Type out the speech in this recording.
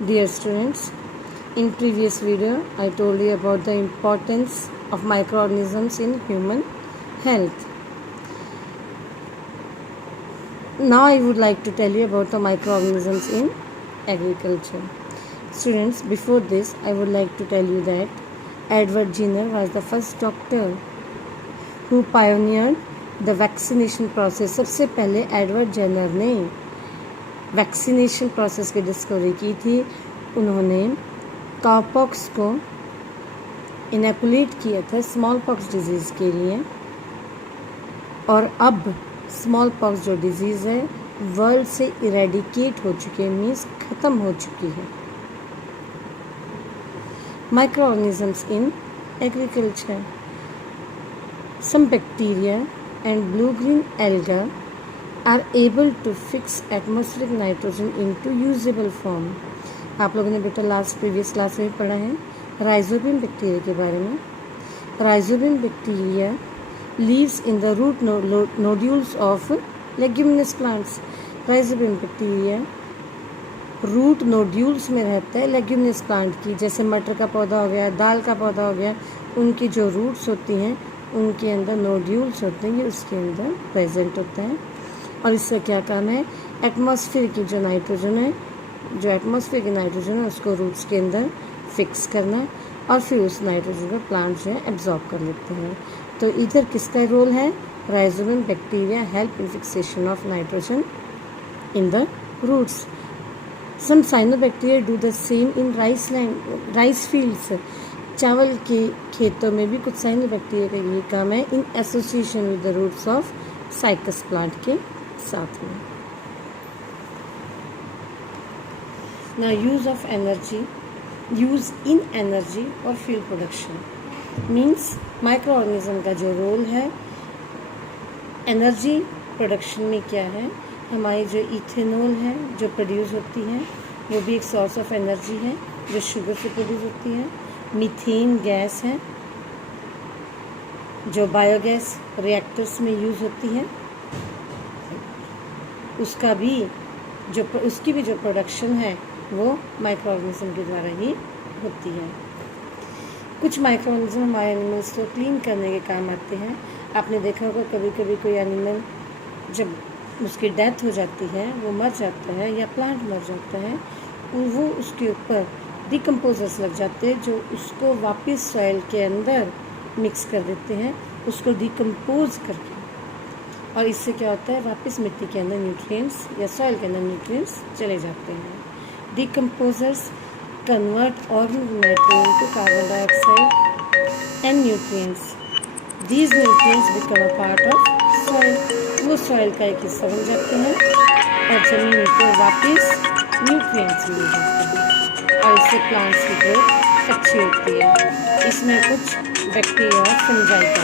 Dear students, in previous video I told you about the importance of microorganisms in human health. Now I would like to tell you about the microorganisms in agriculture. Students, before this I would like to tell you that Edward Jenner was the first doctor who pioneered the vaccination process. सबसे पहले Edward Jenner ने vaccination process की discovery की थी. उन्होंने cowpox को इनैकुलेट किया था स्मॉल पॉक्स डिजीज़ के लिए, और अब स्मॉल पॉक्स जो डिजीज़ है वर्ल्ड से इरेडिकेट हो चुकी है, मीन्स ख़त्म हो चुकी है. Micro organisms in agriculture. Some bacteria and blue-green algae are able to fix atmospheric nitrogen into usable form. आप लोगों ने बेटा प्रीवियस क्लास में पढ़ा है राइजोबियम बैक्टीरिया के बारे में. Rhizobium bacteria lives in the root nodules of leguminous plants. Rhizobium bacteria root nodules में रहता है लेग्यूमिनस प्लांट की, जैसे मटर का पौधा हो गया, दाल का पौधा हो गया. उनकी जो रूट्स होती हैं उनके अंदर नोड्यूल्स होते हैं, ये उसके अंदर प्रेजेंट होता है. और इसका क्या काम है, एटमॉस्फेयर की जो नाइट्रोजन है, जो एटमॉस्फेयर की नाइट्रोजन है उसको रूट्स के अंदर फिक्स करना, और फिर उस नाइट्रोजन को प्लांट जो है एब्जॉर्ब कर लेते हैं. तो इधर किसका रोल है, rhizobium bacteria help in fixation of nitrogen in the roots. Some cyanobacteria do the same in rice fields. चावल के खेतों में भी कुछ साइनोबैक्टीरिया का ये काम है, in association with the roots of cycas plant के साथ में. Now use of energy, use in energy और fuel production. Means microorganism का जो रोल है एनर्जी प्रोडक्शन में क्या है, हमारी जो इथेनॉल है जो प्रोड्यूस होती है वो भी एक सोर्स ऑफ एनर्जी है जो शुगर से प्रोड्यूस होती है. मीथेन गैस है जो बायोगैस रिएक्टर्स में यूज़ होती है, उसकी भी जो प्रोडक्शन है वो माइक्रो ऑर्गेनिज्म के द्वारा ही होती है. कुछ माइक्रो ऑर्गेनिज्म हमारे एनिमल्स को क्लीन करने के काम आते हैं. आपने देखा होगा कभी कभी कोई एनिमल जब उसकी डेथ हो जाती है, वो मर जाता है या प्लांट मर जाता है, वो उसके ऊपर डिकम्पोजर्स लग जाते हैं जो उसको वापस सॉइल के अंदर मिक्स कर देते हैं, उसको डिकम्पोज करके. और इससे क्या होता है, वापस मिट्टी के अंदर न्यूट्रिएंट्स या सॉइल के अंदर न्यूट्रिएंट्स चले जाते हैं. Decomposers convert organic matter into carbon dioxide and nutrients. These nutrients become a part of soil. वो सॉइल का एक हिस्सा बन जाते हैं और ज़मीन को वापस न्यूट्रिएंट्स मिल जाते हैं, और इससे प्लांट्स की ग्रोथ अच्छी होती है. इसमें कुछ बैक्टीरिया और फंजाई का